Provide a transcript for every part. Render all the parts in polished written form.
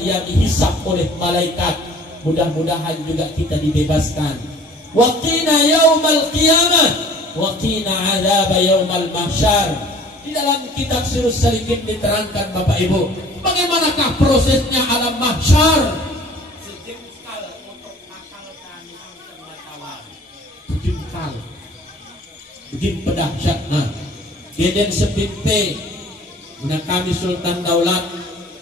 yang dihisap oleh malaikat. Mudah-mudahan juga kita dibebaskan. Waqina yaumal qiyamah, waqina azab yaumal mahsyar. Di dalam kitab Sirus Salikin diterangkan Bapak Ibu, bagaimanakah prosesnya alam mahsyar. Sejengkal untuk akal kami mengetahui. Sejengkal. Begini pedahsyatnya. Keden sepinte, guna kami Sultan Daulat,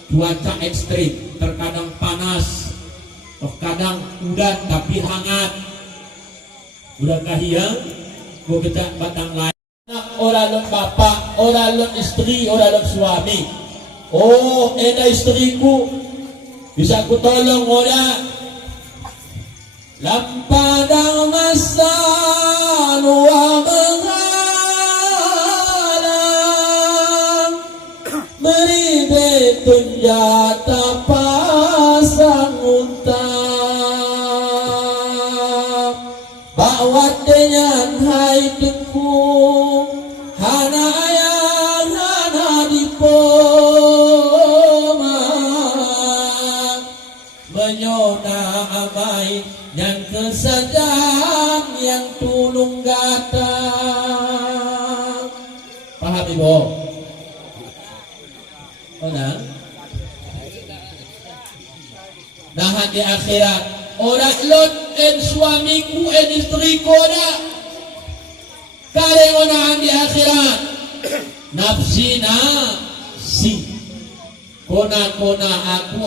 cuaca ekstrim, terkadang panas, terkadang udan tapi hangat. Udah kahiyang, gua kecak batang lain. Orang lon bapak, orang lon istri, orang lon suami. Oh, eda istriku, bisa ku tolong orang. Lampadang masa luang menghalang, beri betun jatah pasang untang. Bawat dengan hai tengku, hana ayang hana dipomang, menyona amai yang kesejam yang tulung gatang. Paham Ibu? Benar? Nah di akhirat orang lot en suamiku en istriku ada kare onahan di akhirat nafsi kona aku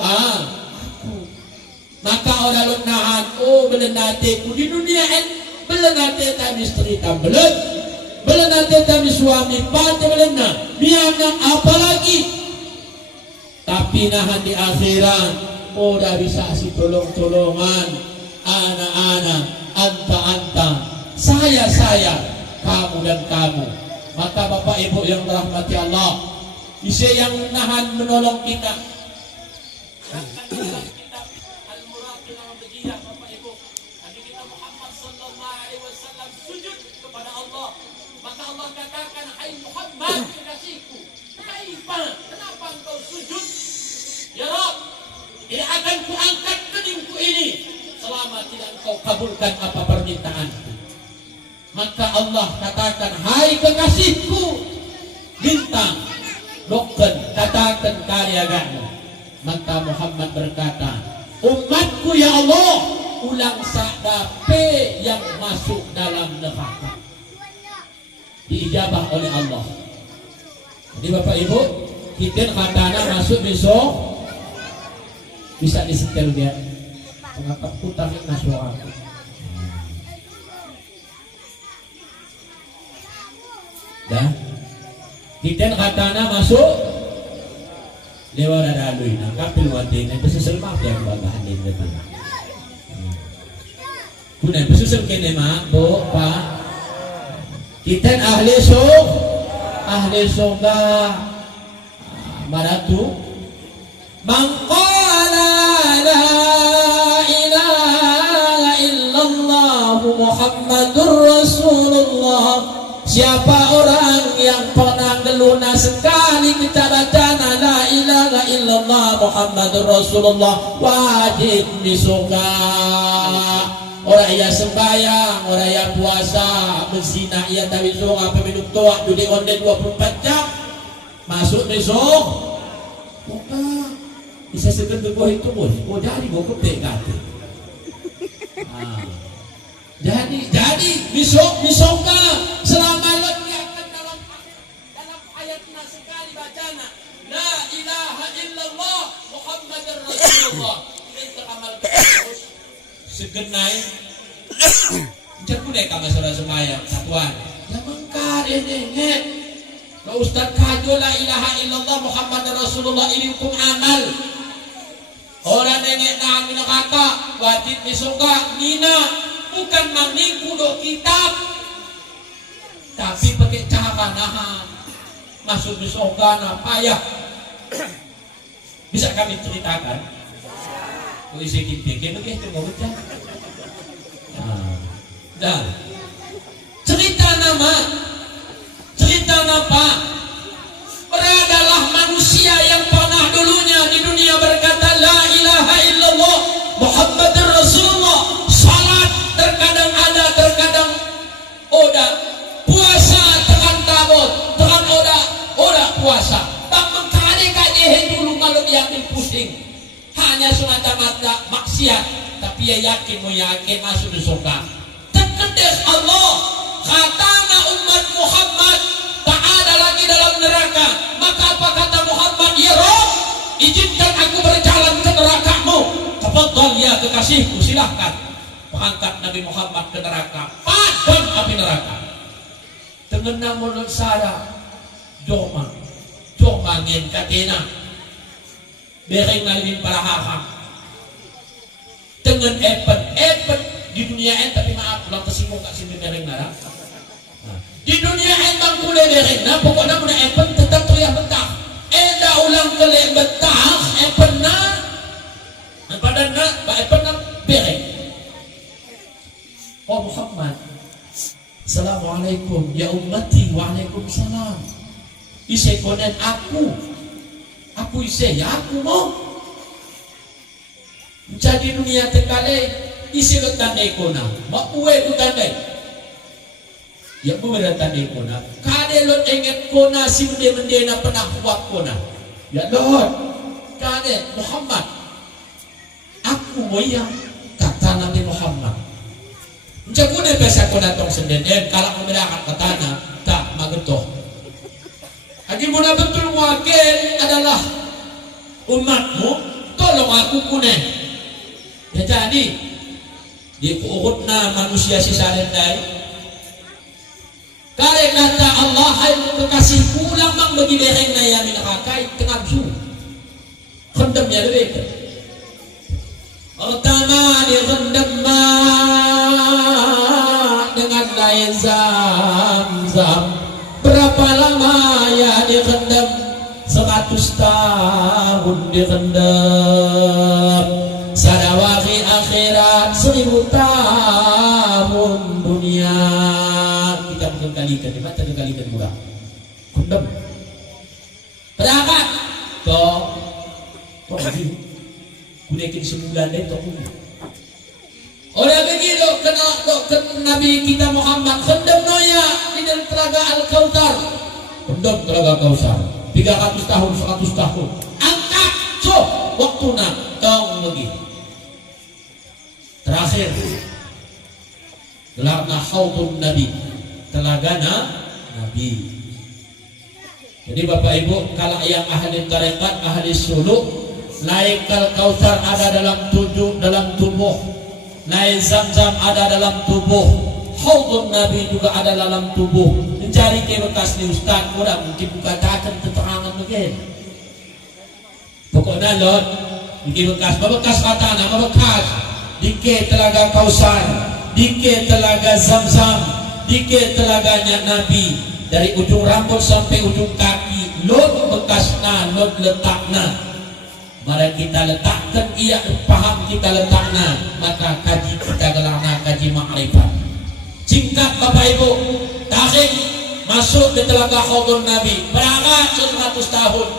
maka orang lot nahan belenate ku di dunia en belenate kami istri tam belenate kami suami pate belena biarkan apalagi tapi nahan di akhirat udah bisa si tolong-tolongan anak-anak anta saya kamu dan kamu. Maka Bapak Ibu yang dirahmati Allah, bisa yang nahan menolong kita. Kepada Allah, maka Allah katakan, hai Muhammad kekasihku, kenapa engkau sujud? Ya Rabb, tidak akan kuangkat kedingku ini selama tidak engkau kabulkan apa permintaanku. Maka Allah katakan, hai kekasihku, bintang doken katakan karyaganmu. Maka Muhammad berkata, umatku ya Allah, ulang sadape yang masuk dalam neraka. Diijabah oleh Allah. Jadi Bapak Ibu, kita katana masuk besok bisa disetel dia. Mengapa putar nasuah? Dah. Kita katana masuk lewat ada alui. Nah, kapil watin itu seselmak yang bahan ini betul. Punan pesusul kene mak, bu, pak. Kita ahli surga maratu mangqala la ilaha illallah Muhammadur Rasulullah. Siapa orang yang pernah geluna sekali kita baca la ilaha illallah Muhammadur Rasulullah wajib di surga. Orang yang sembahyang, orang yang puasa, berzina, ia tawi surga, peminum toak, judi online 24 jam, masuk besok. Bukan, bisa segera buah itu bos. Oh jadi gua kepek kata. Jadi besok selama lagi akan dalam ayatnya sekali bacana la ilaha illallah Muhammadur Rasulullah. Kita amalkan terus. Segenai jangan boleh kamu saudara sembahyang satuan yang mengkar ini la ustaz kajo la ilaha illallah Muhammad Rasulullah ini hukum amal orang nenek nahan minakata wajib di surga nina bukan mangniku do kitab tapi pakai cara nahan masuk di surga na payah. Bisa kami ceritakan isi kita begitu nggak betul. Dan cerita nama beradalah manusia yang pernah dulunya di dunia berkata la hanya semata-mata maksiat, tapi ia yakin masuk di surga. Terkedes Allah katana umat Muhammad tak ada lagi dalam neraka. Maka apa kata Muhammad? Ya Rabb, izinkan aku berjalan ke nerakamu. Tafadhal ya kekasihku, silahkan. Mengangkat Nabi Muhammad ke neraka. Padam api neraka. Tengena mulut sada Joma ngin katina bereng nalibin para hakam dengan epet di dunia en, tapi maaf lang kesinggung kak simpi bereng nara di dunia en bang kulay bereng na pokoknya muna epet tetap tuyah betah eda ulang kele betah epet na padan na ba epet na bereng. Oh Muhammad, Assalamualaikum ya ummati, waalaikumsalam. Isay konen aku isay ya aku mo jadi dunia tekale isay lo tandai kona makuwe ko tandai ya buwe lo tandai kona kade lo inget kona si mende na pernah huwak kona ya Lord kade Muhammad aku mo yang kata Nabi Muhammad mencakune pesa kona tong senden kalau membedakan katana tak magetoh. Agi muna betul wakil adalah umatmu, tolong aku kunen. Ya jadi di kuhutna manusia si salendai. Kare kata Allah hai kekasih pulang mang bagi bereng na yamin akakai tengah su. Kendem ya lebih. Pertama di kendem dengan air zam-zam. Berapa lama ya dikendam? 100 tahun dikendam. Sadawaki akhirat 1000 tahun dunia. Kita bukan kalikan, baca kalikan murah. Kendam. Berapa? Kok begini? Kudekin sebulan deh toh. Orang begitu kena Nabi kita Muhammad kendam noya di dalam telaga Al-Kautsar. Kendam telaga Kautsar 300 tahun 100 tahun. Angkat so waktuna tong begitu. Terakhir gelarna haudun Nabi, telagana Nabi. Jadi Bapak Ibu, kalau yang ahli tarekat, ahli suluk, laikal Kautsar ada dalam tubuh. Naik Zam-Zam ada dalam tubuh, haudun Nabi juga ada dalam tubuh. Mencari ke bekas ni Ustaz, kurang mungkin buka takkan keterangan mungkin. Pokoknya Lord, di bekas kata nama bekas, dike telaga Kautsar, dike telaga Zam-Zam, dike telaganya Nabi, dari ujung rambut sampai ujung kaki, Lord bekasna, Lord letakna. Mari kita letakkan ia paham kita letakna, maka kaji kita gelarna kaji ma'rifat. Singkat Bapak Ibu, tarik masuk ke telaga haudun Nabi berapa 100 tahun.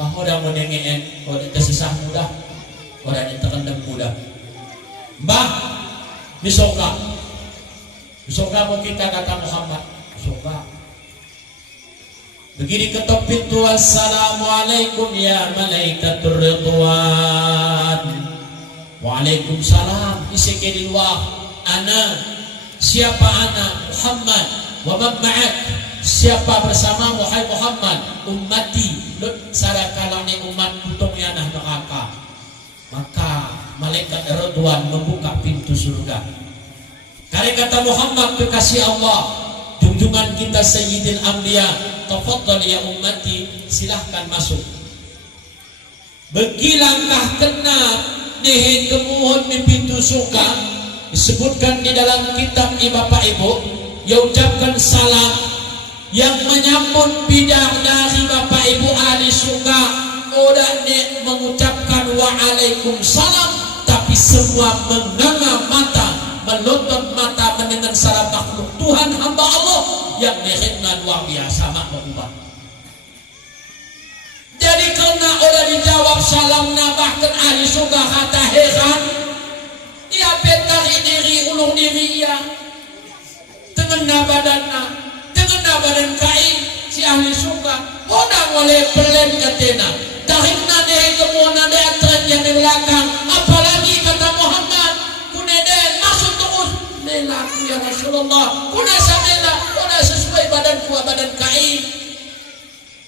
Tahu dah menengeng, orang tersisa mudah, orang yang terkendam mudah. Mbah, di surga mau kita kata Muhammad, surga. Begini ketok pintu, assalamualaikum ya malaikatur ridwan. Waalaikumsalam. Isi ke di luar. Ana, siapa ana? Muhammad. Wa man ma'ak? Siapa bersama wahai Muhammad? Ummati. Lut sarakalani umat utong yanah neraka. Maka malaikat ridwan membuka pintu surga. Karena kata Muhammad kekasih Allah, junjungan kita Sayyidil Anbiya, tafadhal ya ummati, silahkan masuk. Begi langkah kena nehe kemuhun di pintu surga, disebutkan di dalam kitab Bapak Ibu, ya ucapkan salam yang menyambut bidang dari Bapak Ibu ahli surga. Udah mengucapkan waalaikumsalam, tapi semua menganga mata, melotot mata mendengar salam makhluk Tuhan hamba Allah yang mehitna luar biasa mak berubah. Jadi karena udah dijawab salamna, bahkan ahli surga kata heran, ia petari diri ulung diri ia tengena badan kain si ahli surga udah mulai pelen katena tahikna deh kemuana deh atret yang di belakang. Apalagi kata Muhammad, kuneden masuk terus melaku ya Rasulullah. Kuna samela, kuna sesuai badanku badan kain.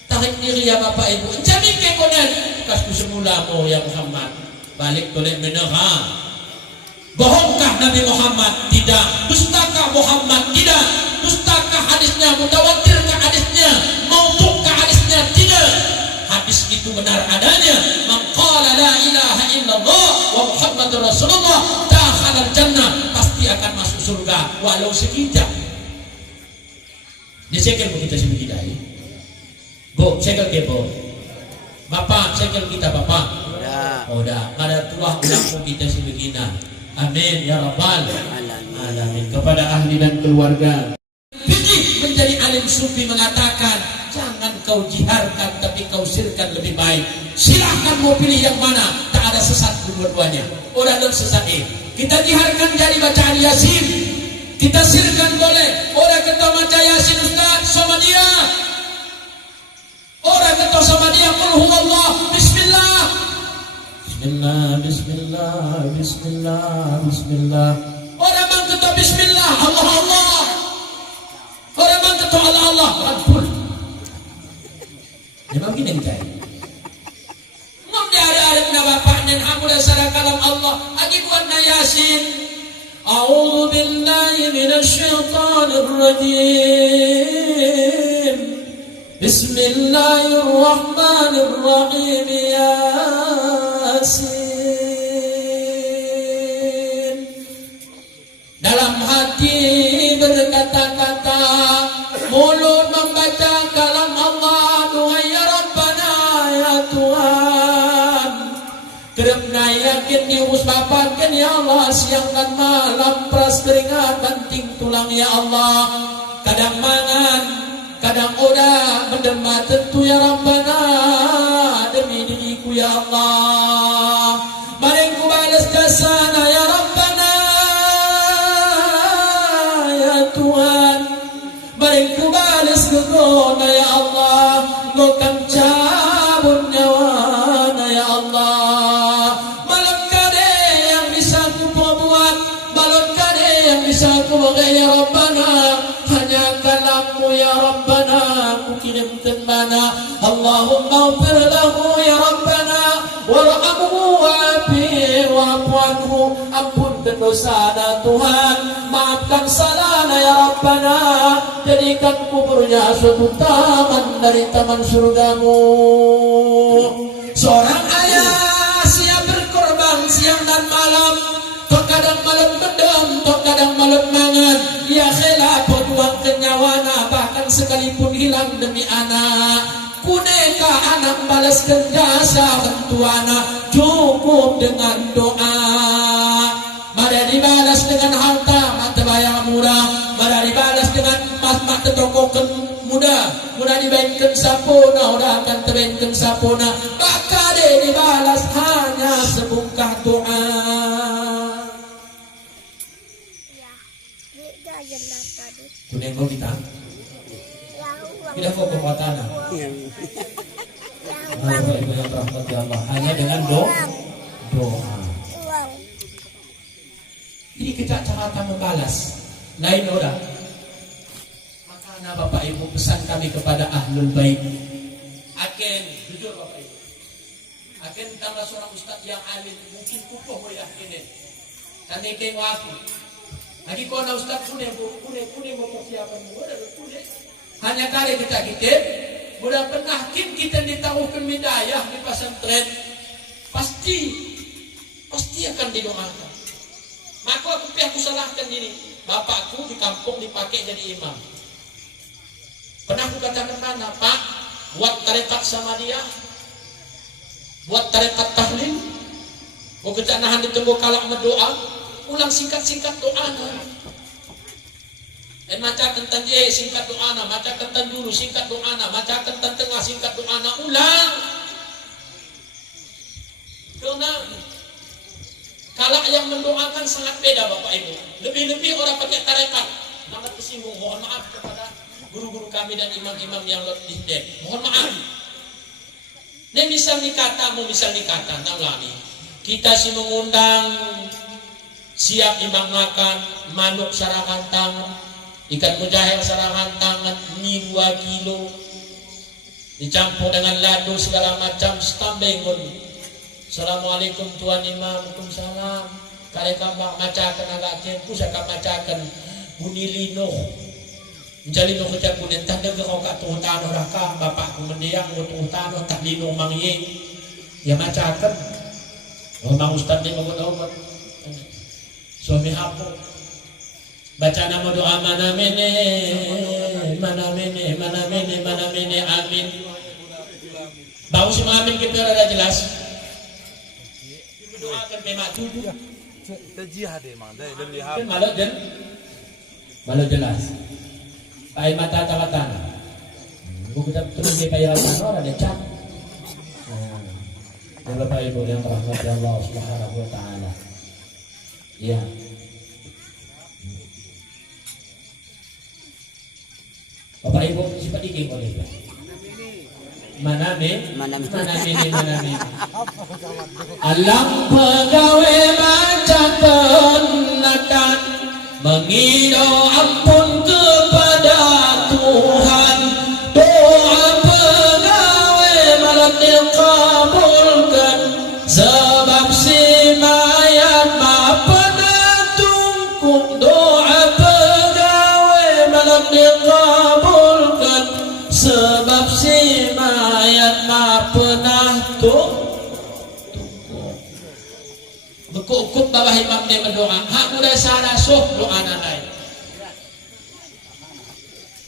Tarik diri ya Bapak Ibu. Jadi ke kunen kasku semula mo ya Muhammad. Balik boleh menerang. Bohongkah Nabi Muhammad? Tidak. Dustakah Muhammad? Tidak. Dustakah hadisnya? Mutawatirkah hadisnya? Maudu'kah hadisnya? Tidak. Hadis itu benar adanya. Man qala la ilaha illallah wa Muhammadur Rasulullah dakhala al-jannah, pasti akan masuk surga walau sekejap. Dia segel kita sebegini ya. Bu, segel ke bu. Bapak, segel kita bapak. Oh dah. Ada tuah ulang kita sebegini. Amin ya rabbal alamin. Kepada ahli dan keluarga. Fikih menjadi alim sufi mengatakan, jangan kau jiharkan tapi kau sirkan lebih baik. Silahkan mau pilih yang mana, tak ada sesat dua-duanya. Orang dan sesat kita jiharkan jadi bacaan Yasin, kita sirkan boleh. Orang kata baca Yasin Ustaz sama dia, orang kata sama dia qul huwallah bismillah. Bismillah, bismillah, bismillah, bismillah. Orang bang kata bismillah, Allah Allah. Orang bang kata Allah Allah, Rabbul. Memang gini kita. Ngom dia ada na bapaknya aku dasar kalam Allah. Agi buat na Yasin. A'udzu billahi minasyaitonir rajim. Bismillahirrahmanirrahim. Yasin. Dalam hati berkata-kata, mulut membaca kalam Allah. Duhai ya Rabbana ya Tuhan, kerana yakin diurus bapakan ya Allah, siang dan malam peras keringat banting tulang ya Allah. Kadang mangan, kadang odah menderma tentu ya Rabbana, demi diriku ya Allah. Mari ku balas jasana ya Rabbana ya Tuhan. Mari ku balas gegona ya Allah. Gokam cabut nyawana ya Allah. Malam kade yang bisa ku perbuat, malam kade yang bisa ku bagi ya Rabbana. Hanya kalammu ya Rabbana ku kirimkan mana. Allahumma ighfir lahu ya Rabbana warhamhu wa'afi wa'fu anhu. Ampunkan dosana Tuhan, maafkan salahna ya Rabbana. Jadikan kuburnya suatu taman dari taman surgamu. Seorang ayah siap berkorban siang dan malam. Terkadang malam bedam, terkadang malam mangan. Ya khilaf berjuang kenyawana, bahkan sekalipun hilang demi anak. Kuneka anak balaskan jasa tentu anak, cukup dengan doa. Mari dibalas dengan harta mata bayang murah. Mari dibalas dengan emas mata tokokan muda. Mudah dibainkan sapuna, udah akan terbainkan sapuna. Bakal dibalas hanya sebungkah doa. Kuning kau kita, tidak kau kekuatan. Hanya dengan doa. Ini kita cara membalas. Lain orang. Makanya Bapak Ibu pesan kami kepada Ahlul Bait. Akan jujur Bapak Ibu. Akan tentang seorang ustaz yang alim mungkin kukuh mau yakinin. Kami tengok aku. Lagi kau nak ustaz kuning mau persiapan kuning. Hanya kali kita mudah pernah kita ditaruhkan midayah di pesantren, pasti akan didoakan. Maka aku salahkan diri. Bapakku di kampung dipakai jadi imam. Pernah aku katakan mana, Pak, buat tarekat sama dia, buat tarekat tahlil, mau kita nahan ditunggu kalau berdoa, ulang singkat-singkat doa. Dan maca tentang dia singkat doa, maca tentang dulu singkat doa, maca tentang tengah singkat doa, ulang. Karena kalau yang mendoakan sangat beda Bapak Ibu. Lebih-lebih orang pakai tarekat. Sangat tersinggung. Mohon maaf kepada guru-guru kami dan imam-imam yang lebih dek. Mohon maaf. Ini misal nikata naulani. Kita si mengundang siap imang makan manuk sarangan tangan, ikan mujair sarangan tangan, mie 2 kilo, dicampur dengan ladu segala macam, setambengun. Assalamualaikum Tuan Imam, Waalaikumsalam. Kali kambang macakan agak kempu, saya macakan bunilino. Menjalino kecak kunin, tanda kau kat tuh tanah raka, bapakku mendiang, tuh tanah tak lino mangi, ya macakan. Memang Ustaz ni obat-obat. Suami aku baca nama doa mana mene, amin. Bau semua amin kita ada jelas. Doakan memang tubuh. Terjihad memang dari malu jelas. Pai mata tanah. Buku terus dia payah tanah ada cat. Bapak Ibu yang rahmati Allah Subhanahu wa taala. Ya. Bapak Ibu sifat iki boleh ya. Mana mini. Alam pegawai baca kenakan mengido ampun kepada Tuhan. Doa pegawai malam dikabulkan sebab si mayat maaf pernah tungkuk. Doa pegawai malam dikabulkan sebab si mayat maaf pernah tungkuk. Bekuk bawah imam dia berdoa. Hak udah salah soh doa nanai.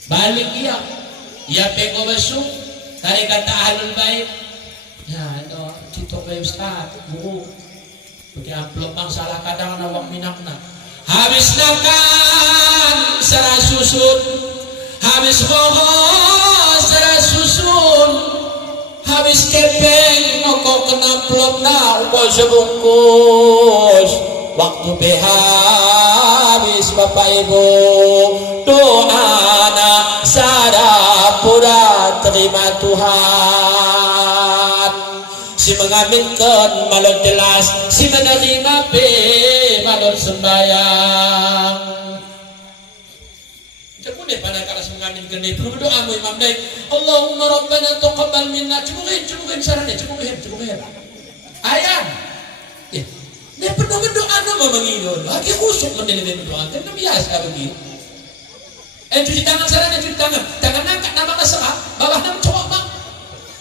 Balik dia. Ya peko besuk. Kali kata ahlul bait. Ya itu citok ke Ustaz. Bu. Pakai amplop bang salah kadang nawang minakna. Habis nakan serah susun. Habis hoho serah susun. Habis kepeng ngokok kena plop na uko sebungkus. Waktu habis Bapak Ibu doa na sarapura terima Tuhan. Si mengaminkan malah jelas, si menerima malah sembayang. Cuma pada kalau mengamin geni perlu doa mu imam dai. Allahumma rabbana taqabbal minna. Cuma caranya cuma ayam. Ya. Dia pernah berdoa nama mengidul. Lagi khusyuk mendengar doa. Kan biasa begitu. Cuci tangan sarana cuci tangan. Tangan angkat nama kasar. Bawah nama cowok mak.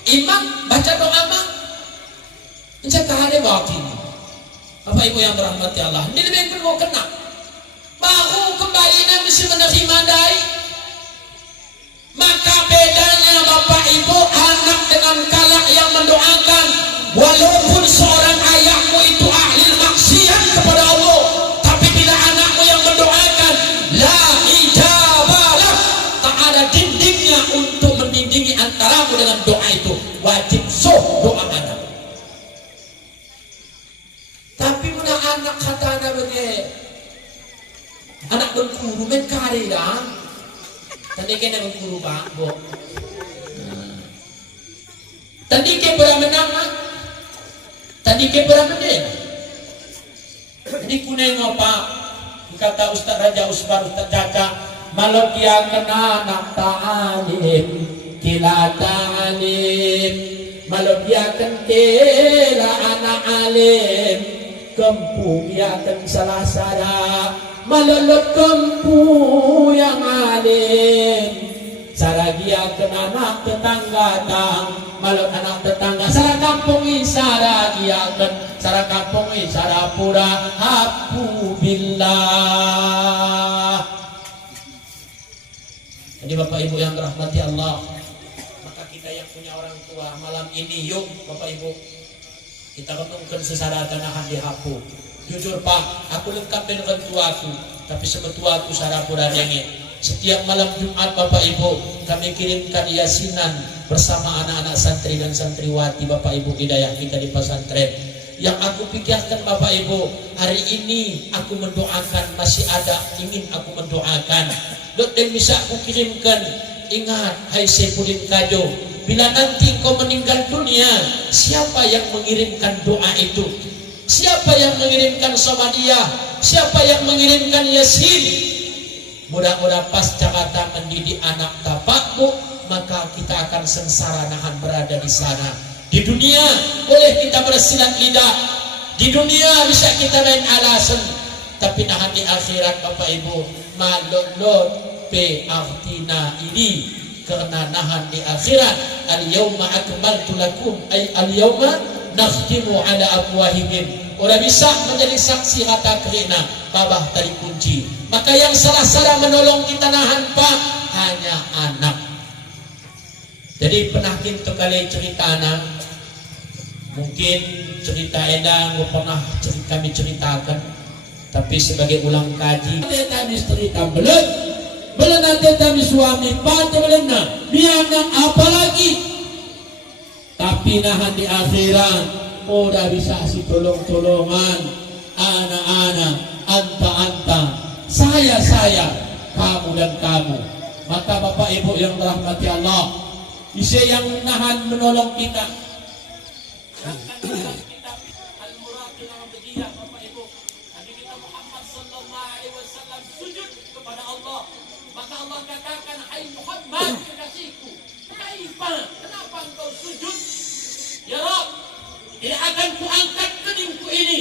Imam baca doa mak. Encak ada waktu ini. Bapak Ibu yang berahmati Allah. Ini lebih perlu kena. Bahu kembali dan mesti menerima dai. Maka bedanya Bapak Ibu anak dengan kalak yang mendoakan, walaupun seorang ayahmu itu ahli maksiat kepada Allah, tapi bila anakmu yang mendoakan la ijabalah, tak ada dindingnya untuk mendindingi antaramu dengan doa itu. Wajib soh doa anak. Tapi mana anak kata anak begini, anak berguru menkari dah. Tadi kena berguru pak, bu. Tadi ke beramenang, tadi ke beramenang. Ini kuning apa? Kata Ustaz Raja Usbar, Ustaz Caca, malau dia kena anak ta'alim, kila ta'alim, malau dia kentela anak alim, kempu dia kan salah salah. Malolot kempu yang alim, saragia ke anak tetangga tang, malot anak tetangga, sarah kampung saragia ke, sarah kampung sarapura, hapu billah. Jadi Bapak Ibu yang dirahmati Allah, maka kita yang punya orang tua malam ini, yuk Bapak Ibu, kita renungkan sesadatan akan dihapu. Jujur Pak, aku lengkap dengan tuaku, tapi sebetuaku sarapura dengin. Setiap malam Jumat Bapak Ibu, kami kirimkan yasinan bersama anak-anak santri dan santriwati Bapak Ibu hidayah kita di pesantren. Yang aku pikirkan Bapak Ibu, hari ini aku mendoakan, masih ada ingin aku mendoakan. Dan bisa aku kirimkan, ingat hai Saifuddin Kajo, bila nanti kau meninggal dunia, siapa yang mengirimkan doa itu? Siapa yang mengirimkan Samadiyah? Siapa yang mengirimkan Yasin? Mudah-mudahan pasca kata mendidik anak bapakmu, maka kita akan sengsara nahan berada di sana. Di dunia boleh kita bersilat lidah, di dunia bisa kita main alasan, tapi nahan di akhirat Bapak Ibu malot pe artina ini, karena nahan di akhirat al-yawma akmaltu lakum ay al-yawma nakhtimu ala afwahihim. Orang bisa menjadi saksi kata kerina babah tali kunci. Maka yang salah-salah menolong kita nahan pak hanya anak. Jadi pernah kita kali cerita anak, mungkin cerita edang pernah kami ceritakan, tapi sebagai ulang kaji kami cerita belum nanti kami suami pada belum anak apalagi, tapi nahan di akhirat udah bisa si tolong-tolongan anak-anak, anta-anta, saya, kamu dan kamu. Maka Bapak Ibu yang dirahmati Allah, bisa yang nahan menolong kita. Al-Muraqin al-Badiyah Bapak Ibu, Nabi kita Muhammad sallallahu alaihi wasallam sujud kepada Allah. Maka Allah katakan, hai Muhammad kekasihku, kenapa engkau sujud? Ya Rabb, tidak akan kuangkat kedingku ini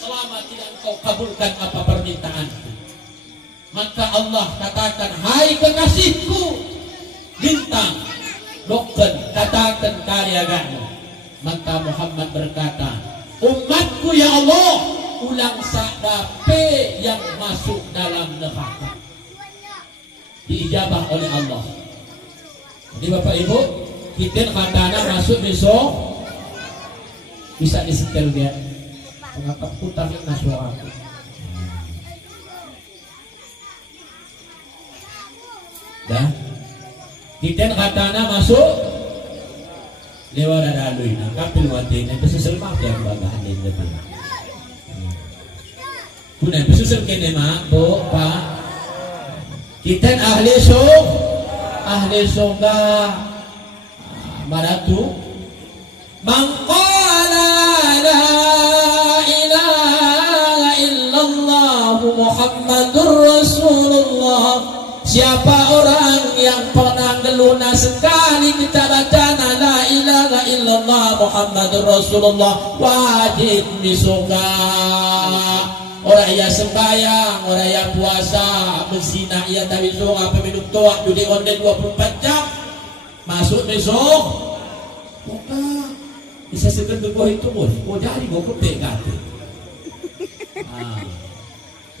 selama tidak engkau kabulkan apa permintaanku. Maka Allah katakan, hai kekasihku, bintang, dokter, katakan karyaanmu. Maka Muhammad berkata, umatku ya Allah, ulang sadape yang masuk dalam neraka. Diijabah oleh Allah. Jadi Bapak Ibu, kita katana masuk besok, bisa disetel dia. Mengapa putar masuk aku? Dah, kita katana masuk lewat ada alui. Nah, kapil wanti itu susul mak yang bagahan ini tu. Punya susul kene mak, bo, pak. Kita ahli surga, maratu. Mangqala la ilaha illallah Muhammadur Rasulullah. Siapa orang yang pernah geluna sekali kita baca la ilaha illallah Muhammadur Rasulullah, wajib di surga. Orang yang sembahyang, orang yang puasa, berzina, ia tak bisa apa minum toak, duduk onde 24 jam, masuk besok. Bukan, bisa segera berbuah itu bos. Oh jadi gue ketik kata.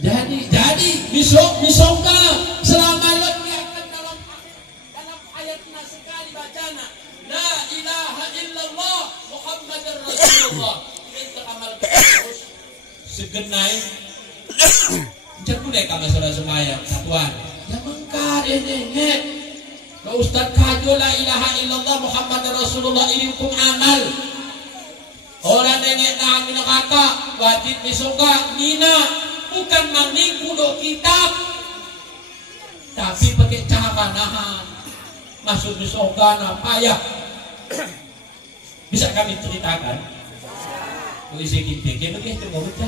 Jadi besok selama lebih akan dalam ayat sekali bacana la ilaha illallah Muhammadur Rasulullah. Kita amalkan terus. Segenai jangan deh kama saudara sembahyang satuan yang mengkade nengek kalau Ustaz kajo la ilaha illallah Muhammadur Rasulullah ini hukum amal orang nengek nang minakata wajib disoka nina bukan mangniku do kitab tapi pakai cara nahan masuk disoka na payah. Bisa kami ceritakan isi kita begitu mau baca.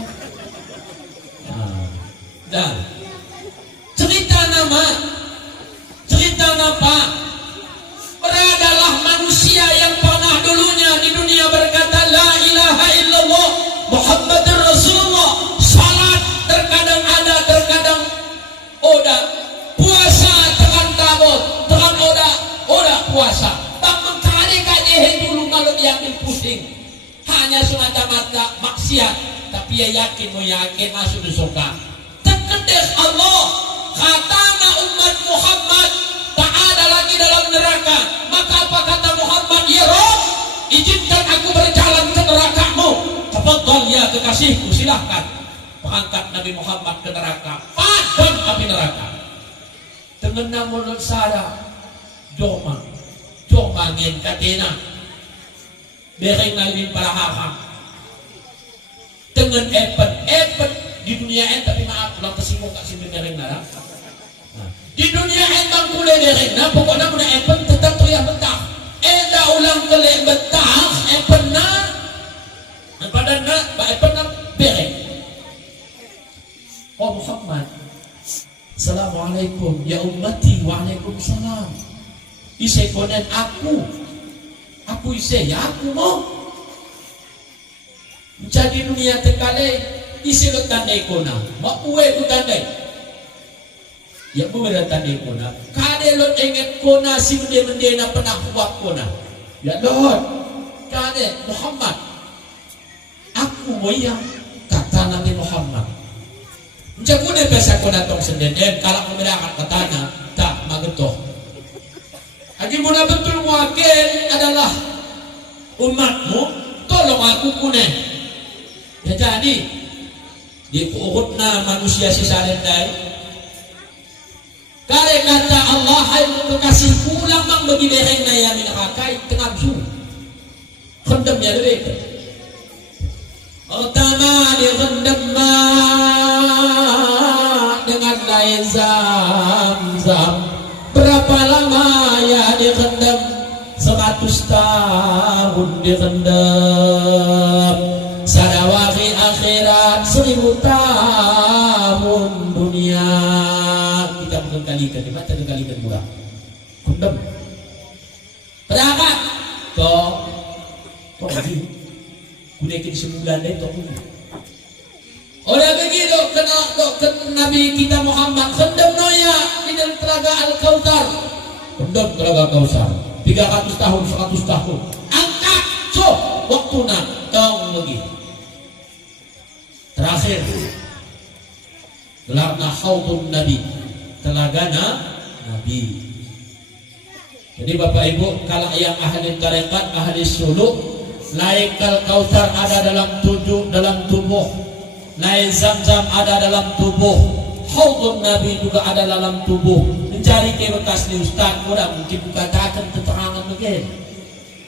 Dan cerita apa? Beradalah manusia yang pernah dulunya di dunia berkata la ilaha illallah Muhammadur Rasulullah. Salat terkadang ada, terkadang oda. Puasa tekan tabot, tekan oda puasa. Tak mengkali kajian dulu kalau diambil pusing. Hanya semata-mata maksiat, tapi ia yakin masuk di surga. Terkedes Allah katanya umat Muhammad tak ada lagi dalam neraka. Maka apa kata Muhammad? Ya Rabb, izinkan aku berjalan ke nerakamu. Tafadhal ya kekasihku, silahkan mengangkat Nabi Muhammad ke neraka. Padam api neraka. Dengan menurut saya joma ngin katena bereng nalin para haham dengan epet di dunia tapi maaf lang kesimong kasi bereng nara di dunia bang kulay bereng na pokoknya muna epet tetap tuh yang betah eda yang kelek betah pernah pada nak pernah berek. Oh Muhammad, Assalamualaikum ya ummati. Waalaikumsalam. Isai konen aku isai ya aku mau jadi dunia tekale isi lo tandai kona mak uwe ku tandai ya bu beda tandai kona kade lo inget kona si mende na pernah buat kona ya dohon kade Muhammad aku wayang kata Nabi Muhammad mencakup bahasa kona tong sendiri kalau membedakan katanya tak magetoh. Haji muna betul wakil adalah umatmu, tolong aku kunen. Ya jadi di puhutna manusia sisalendai. Kare kata Allah hai kekasih pulang mang bagi bereng na ya min hakai tengabsu. Kendem ya lebih. Pertama dia kendem dengan air zam-zam. Berapa lama ya dikendam? 100 tahun dikendam. Sadawari akhirat 1000 tahun dunia. Kita mengkalikan, di mana mengkalikan murah? Kendam. Berapa? Kok lagi? Kudekin sebulan deh toh. Oleh begitu kena Nabi kita Muhammad kendam noya di dalam telaga Al-Kautsar. Kendam telaga Kautsar 300 tahun 100 tahun. Angkat so waktuna tong begitu. Terakhir gelarna Haudun Nabi, telagana Nabi. Jadi Bapak Ibu, kalau yang ahli tarekat, ahli suluk, laikal Kautsar ada dalam tubuh. Naik zam-zam ada dalam tubuh, Haudun Nabi juga ada dalam tubuh. Mencari ke bekas ni Ustaz, kurang mungkin katakan keterangan begini.